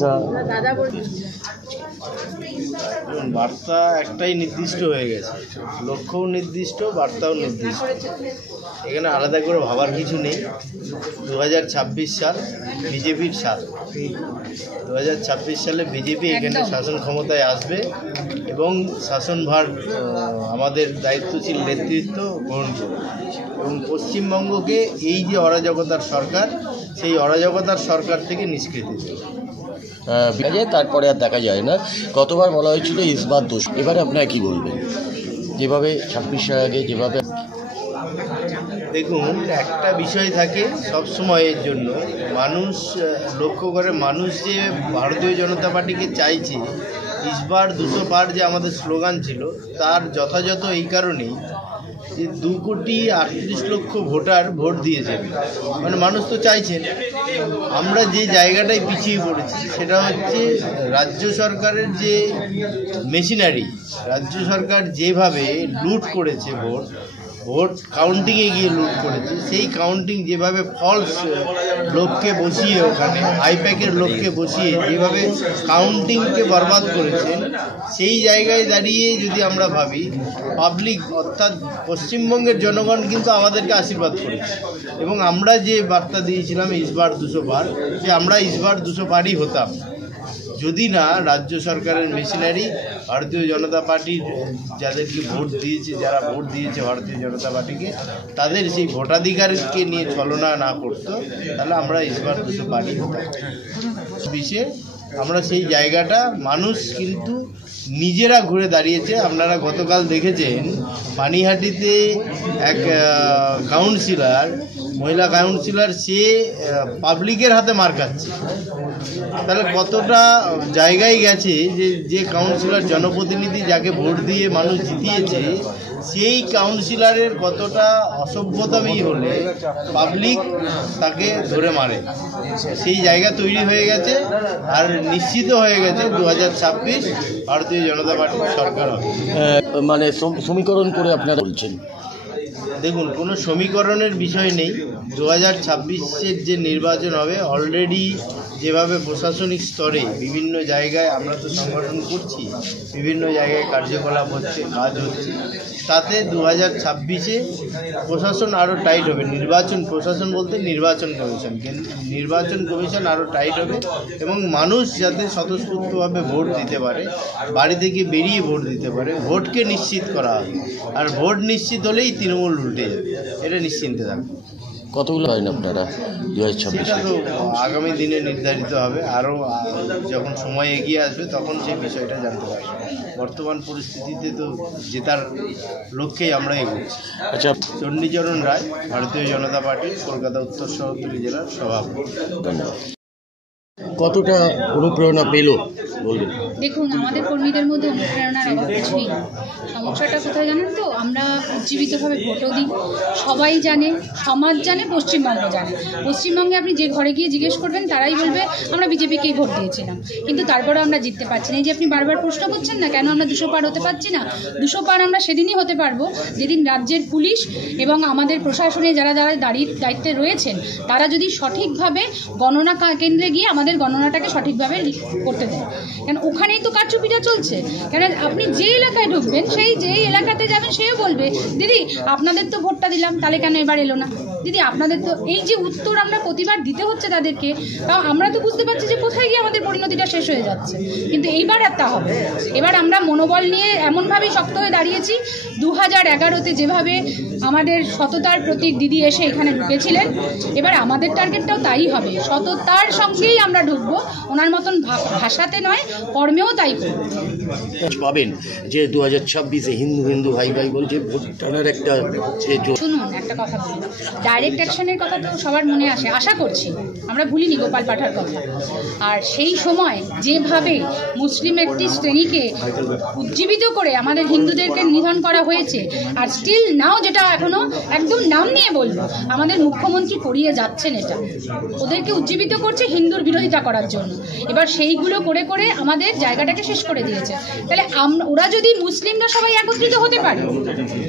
বার্তা বার্তা একটাই নির্দিষ্ট হয়ে গেছে, লক্ষ্যও নির্দিষ্ট, বার্তাও নির্দিষ্ট। এখানে আলাদা করে ভাবার কিছু নেই। 2026 সাল বিজেপির সাল। 2026 সালে বিজেপি এখানে শাসন ক্ষমতায় আসবে এবং শাসনভার আমাদের দায়িত্বশীল নেতৃত্ব গ্রহণ করবে এবং পশ্চিমবঙ্গকে এই যে অরাজকতার সরকার, সেই অরাজকতার সরকার থেকে নিষ্কৃতি দেবে। তারপরে আর দেখা যায় না। গতবার বলা হয়েছিল ইসবাত দোষ, এবারে আপনারা কি বলবেন? যেভাবে 26 সাল আগে যেভাবে, দেখুন, একটা বিষয় থাকে সব সময়ের জন্য, মানুষ লক্ষ্য করে, মানুষ যে ভারতীয় জনতা পার্টিকে চাইছে, ইসবার 200 পার যে আমাদের স্লোগান ছিল, তার যথাযথ এই কারণেই যে 2,38,00,000 ভোটার ভোট দিয়েছেন, মানে মানুষ তো চাইছেন। আমরা যে জায়গাটায় পিছিয়ে পড়েছি সেটা হচ্ছে রাজ্য সরকারের যে মেশিনারি, রাজ্য সরকার যেভাবে লুট করেছে, ভোট কাউন্টিংয়ে গিয়ে লুট করেছে, সেই কাউন্টিং যেভাবে ফলস লোককে বসিয়ে, ওখানে আইপ্যাকের লোককে বসিয়ে যেভাবে কাউন্টিংকে বরবাদ করেছেন, সেই জায়গায় দাঁড়িয়ে যদি আমরা ভাবি, পাবলিক অর্থাৎ পশ্চিমবঙ্গের জনগণ কিন্তু আমাদেরকে আশীর্বাদ করেছে এবং আমরা যে বার্তা দিয়েছিলাম ইসবার 200 পার, যে আমরা ইসবার 200 পারই হতাম যদি না রাজ্য সরকারের মেশিনারি, ভারতীয় জনতা পার্টির যাদেরকে ভোট দিয়েছে, যারা ভোট দিয়েছে ভারতীয় জনতা পার্টিকে, তাদের সেই ভোটাধিকারকে নিয়ে ছলনা না করতো, তাহলে আমরা ইসবার 200 পারই হতাম। বিশেষ আমরা সেই জায়গাটা, মানুষ কিন্তু নিজেরা ঘুরে দাঁড়িয়েছে। আপনারা গতকাল দেখেছেন পানিহাটিতে এক কাউন্সিলর, মহিলা কাউন্সিলর, সে পাবলিকের হাতে মার খাচ্ছে। তাহলে কতটা জায়গায় গেছে যে কাউন্সিলর, জনপ্রতিনিধি, যাকে ভোট দিয়ে মানুষ জিতিয়েছে, সেই কাউন্সিলরের কতটা অসভ্যতামি হলে পাবলিক তাকে ধরে মারে। সেই জায়গা তৈরি হয়ে গেছে আর নিশ্চিত হয়ে গেছে 2026 ভারতীয় জনতা পার্টির সরকার হবে। মানে সমীকরণ করে আপনারা বলছেন? দেখুন, কোনো সমীকরণের বিষয় নেই। 2026-এর যে নির্বাচন হবে, অলরেডি যেভাবে প্রশাসনিক স্তরে বিভিন্ন জায়গায় আমরা তো সংগঠন করছি, বিভিন্ন জায়গায় কার্যকলাপ হচ্ছে, কাজ হচ্ছে, তাতে 2026-এ প্রশাসন আরও টাইট হবে। প্রশাসন বলতে নির্বাচন কমিশন আরও টাইট হবে এবং মানুষ যাতে স্বতঃস্ফূর্তভাবে ভোট দিতে পারে, বাড়ি থেকে বেরিয়ে ভোট দিতে পারে, ভোটকে নিশ্চিত করা হবে। আর ভোট নিশ্চিত হলেই তৃণমূল উল্টে যাবে, এটা নিশ্চিন্তে থাকবে। কতগুলো হয় না আপনারা 2026? সেটা তো আগামী দিনে নির্ধারিত হবে, আরও যখন সময় এগিয়ে আসবে তখন সেই বিষয়টা জানতে পারবে। বর্তমান পরিস্থিতিতে তো জেতার লক্ষ্যেই আমরা এগোচ্ছি। আচ্ছা, চণ্ডীচরণ রায়, ভারতীয় জনতা পার্টির কলকাতা উত্তর শহরতলি জেলার সভাপতি। ধন্যবাদ। কতটা অনুপ্রেরণা পেল বলবেন? দেখুন, আমাদের কর্মীদের মধ্যে অনুপ্রেরণার অভাব কিছু নেই। সমস্যাটা কোথায় জানেন তো? আমরা উজ্জীবিতভাবে ভোটও দিই, সবাই জানে, সমাজ জানে, পশ্চিমবঙ্গ জানে। পশ্চিমবঙ্গে আপনি যে ঘরে গিয়ে জিজ্ঞেস করবেন, তারাই বলবে আমরা বিজেপিকেই ভোট দিয়েছিলাম, কিন্তু তারপরে আমরা জিততে পারছি না। এই যে আপনি বারবার প্রশ্ন করছেন না, কেন আমরা 200 পার হতে পারছি না? 200 পার আমরা সেদিনই হতে পারবো যেদিন রাজ্যের পুলিশ এবং আমাদের প্রশাসনে যারা যারা দায়িত্বে রয়েছেন, তারা যদি সঠিকভাবে গণনা কেন্দ্রে গিয়ে আমাদের গণনাটাকে সঠিকভাবে করতে দেয়। কেন ওখানেই তো কারচুপিটা চলছে। কেন আপনি যে এলাকায় ঢুকবেন, যেই এলাকাতে যাবেন, সেও বলবে দিদি আপনাদের তো ভোটটা দিলাম, তাহলে কেন এবার এলো না? দিদি আপনাদের তো, এই যে উত্তর আমরা প্রতিবার দিতে হচ্ছে তাদেরকে, তাও আমরা তো বুঝতে পারছি যে কোথায় গিয়ে আমাদের পরিণতিটা শেষ হয়ে যাচ্ছে। কিন্তু এইবার আর তা হবে। এবার আমরা মনোবল নিয়ে এমনভাবেই শক্ত হয়ে দাঁড়িয়েছি, 2011-তে যেভাবে আমাদের সততার প্রতীক দিদি এসে এখানে ঢুকেছিলেন, এবার আমাদের টার্গেটটাও তাই হবে। সততার সঙ্গেই আমরা ঢুকবো, ওনার মতন ভাষাতে নয়, কর্মেও তাই পাবেন যে 2026-এ হিন্দু ভাই বলছে ভোট টানার একটা। শুনুন, একটা কথা বলি, ডাইরেক্ট অ্যাকশনের কথা তো সবার মনে আসে, আশা করছি আমরা ভুলিনি গোপাল পাঠার কথা। আর সেই সময় যেভাবে মুসলিম একটি শ্রেণীকে উজ্জীবিত করে আমাদের হিন্দুদেরকে নিধন করা হয়েছে, আর স্টিল নাও যেটা এখনো একদম নাম নিয়ে বলবো, আমাদের মুখ্যমন্ত্রী পড়িয়ে যাচ্ছেন, এটা ওদেরকে উজ্জীবিত করছে হিন্দুর বিরোধিতা করার জন্য। এবার সেইগুলো করে করে আমাদের জায়গাটাকে শেষ করে দিয়েছে। তাহলে ওরা যদি মুসলিমরা সবাই একত্রিত হতে পারে,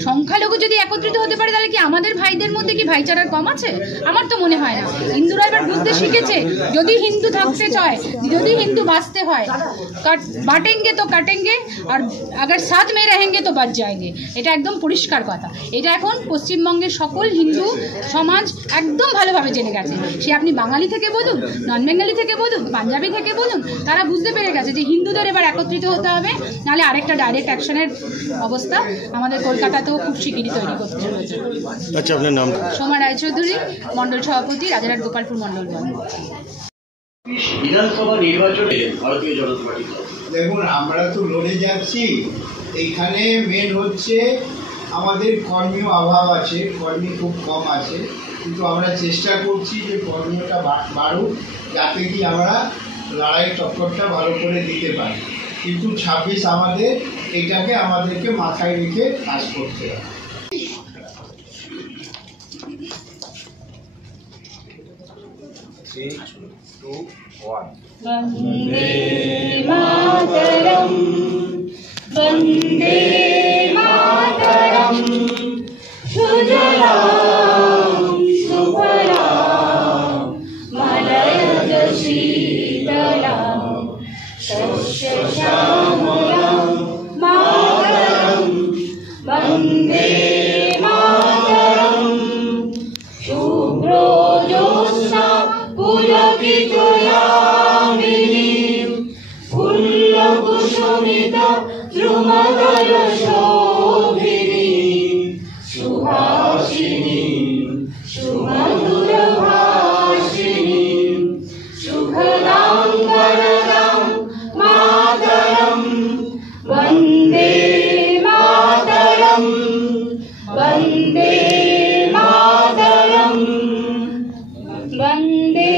সংখ্যালঘু যদি একত্রিত হতে পারে, তাহলে কি আমাদের ভাইদের মধ্যে কি ভাইচারার কম আছে? আমার তো মনে হয় না। হিন্দুরা এবার বুঝতে শিখেছে, যদি হিন্দু থাকতে চায়, যদি হিন্দু বাঁচতে হয়, বাটেঙ্গে তো কাটেঙ্গে, আর আগার সাথ মে রহেঙ্গে তো বাঁচ যায়গে। এটা একদম পরিষ্কার কথা। এটা এখন পশ্চিমবঙ্গের সকল হিন্দু সমাজ একদম ভালোভাবে জেনে গেছে। সে আপনি বাঙালি থেকে বলুন, নন বেঙ্গলি থেকে বলুন, পাঞ্জাবি থেকে বলুন, তারা বুঝতে পেরে গেছে যে হিন্দুদের এবার একত্রিত হতে হবে, নাহলে আরেকটা ডাইরেক্ট অ্যাকশনের অবস্থা আমাদের কলকাতাতেও খুব শিগগিরই তৈরি করতে হয়েছে। আচ্ছা, আপনার নাম? সোমা রায়চৌধুরী, মণ্ডল সভাপতি, রাজারহাট গোপালপুর মণ্ডল। বিধানসভা নির্বাচনে ভারতীয় জনতা পার্টি, দেখুন আমরা তো লড়ে যাচ্ছি, এইখানে মেন হচ্ছে আমাদের কর্মীয় অভাব আছে, কর্মী খুব কম আছে, কিন্তু আমরা চেষ্টা করছি যে কর্মীটা বাড়ুক, যাতে কি আমরা লড়াই টক্করটা ভালো করে দিতে পারি। কিন্তু 26 আমাদেরকে মাথায় রেখে কাজ করতে হবে। বন্দে মাতরম, বন্দে মাতরম, সুজলাম সুফলাম মলয়জ শীতলাম শস্য শ্যামলাম মাতরম, বন্দে মাতরম, শুভ্র জ্যোৎস্না পুলকিত यामिनीं फुल्लकुसुमिता द्रुमदल शोभिनीं सुहासिनीं सुमधुरभाषिणीं सुखदां वरदां मातरं, वन्दे मातरं, वन्दे मातरं, वन्दे